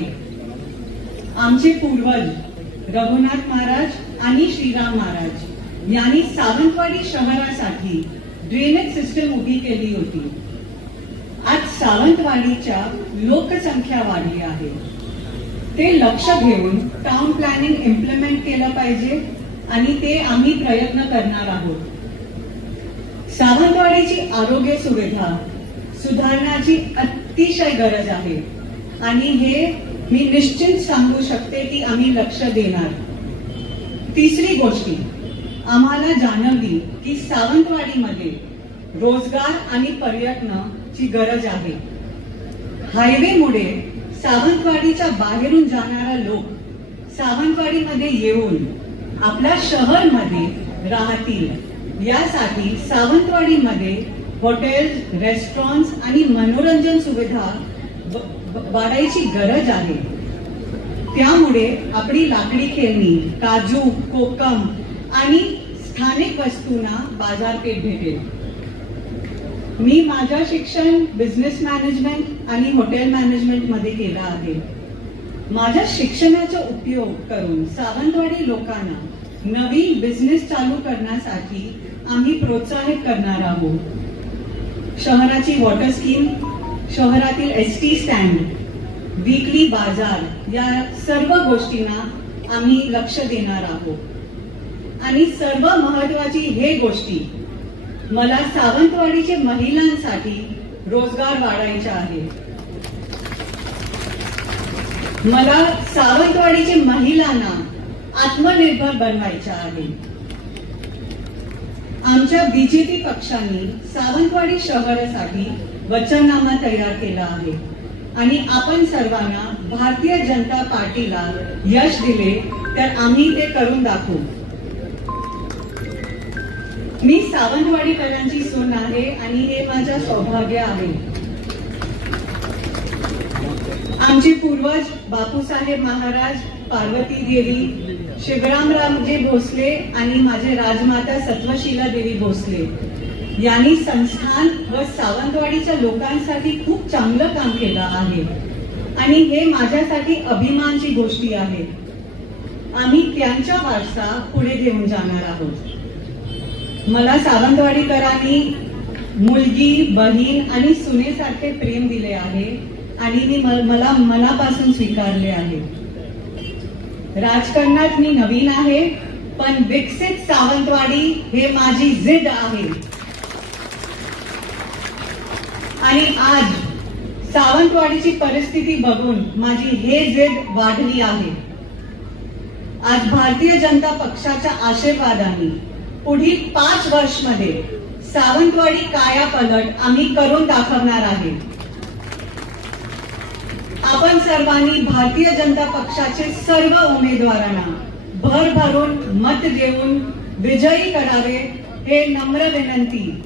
आहे आमचे पूर्वज रघुनाथ महाराज आणि श्रीराम महाराज यांनी सावंतवाडी शहरासाठी ड्रेनेज सिस्टम उभी केली होती. आज सावंतवाडीच्या लोकसंख्या वाढली आहे. ते लक्ष घेऊन टाउन प्लॅनिंग इम्प्लिमेंट केलं पाहिजे आणि ते आम्ही प्रयत्न करणार आहोत. सावंतवाडीची आरोग्य सुविधा सुधारण्याची अतिशय गरज आहे आणि हे मी निश्चित सांगू शकते की आम्ही लक्ष देणार. तिसरी गोष्टी आम्हाला जाणवली की सावंतवाडीमध्ये रोजगार आणि पर्यटनाची गरज आहे. हायवेमुळे सावंतवाडीच्या बाहेरून जाणारा लोक सावंतवाडीमध्ये येऊन आपल्या शहरमध्ये राहतील. यासाठी सावंतवाडीमध्ये हॉटेल्स रेस्टॉरंट्स आणि मनोरंजन सुविधा वाढायची गरज आहे. त्यामुळे आपली लाकडी खेळणी काजू कोकम आणि स्थानिक वस्तूंना बाजारपेठ भेटेल. मी माझं शिक्षण बिझनेस मॅनेजमेंट आणि हॉटेल मॅनेजमेंटमध्ये केलं आहे. माझ्या शिक्षणाचा उपयोग करून सावंतवाडी लोकांना नवीन बिझनेस चालू करण्यासाठी आम्ही प्रोत्साहित करणार आहोत. शहराची वॉटर स्कीम शहरातील एस टी स्टँड वीकली बाजार या सर्व गोष्टींना आम्ही लक्ष देणार आहोत. आणि सर्व महत्वाची हे गोष्टी मला सावंतवाडीचे महिलांसाठी रोजगार वाढायचा आहे मला सावंतवाडीचे महिलांना आत्मनिर्भर बनवायचे आहे आमच्या बीजेपी पक्षाने सावंतवाडी शहरासाठी वचननामा तयार केला आहे. आणि आपण सर्वांना भारतीय जनता पार्टीला यश दिले तर आम्ही ते करून दाखवू. मी सावंतवाडीकरांची सून आहे आणि हे माझ्या सौभाग्य आहे. आमचे पूर्वज बापूसाहेब महाराज पार्वती देवी शिवरामरावजे भोसले आणि माझे राजमाता सत्वशीला देवी भोसले. यांनी संस्थान व सावंतवाडीच्या लोकांसाठी खूप चांगलं काम केलं आहे. आणि हे माझ्यासाठी अभिमानची गोष्टी आहे आम्ही त्यांच्या वारसा पुढे घेऊन जाणार आहोत. मला सावंतवाडीकरांनी मुलगी बहीण आणि सुनेसारखे प्रेम दिले आहे आणि मी मला मनापासून स्वीकारले आहे. राजकारणात मी नवीन आहे पण विकसित सावंतवाडी हे माझी जिद आहे. आणि आज सावंतवाडीची परिस्थिती बघून माझी हे जिद वाढली आहे. आज भारतीय जनता पक्षाच्या आशीर्वादाने पुढील पाच वर्षमध्ये सावंतवाडी काया पलट आम्ही करून दाखवणार आहे. आपण सर्वांनी भारतीय जनता पक्षाचे सर्व उमेदवारांना भर भरून मत देऊन विजयी करावे हे नम्र विनंती.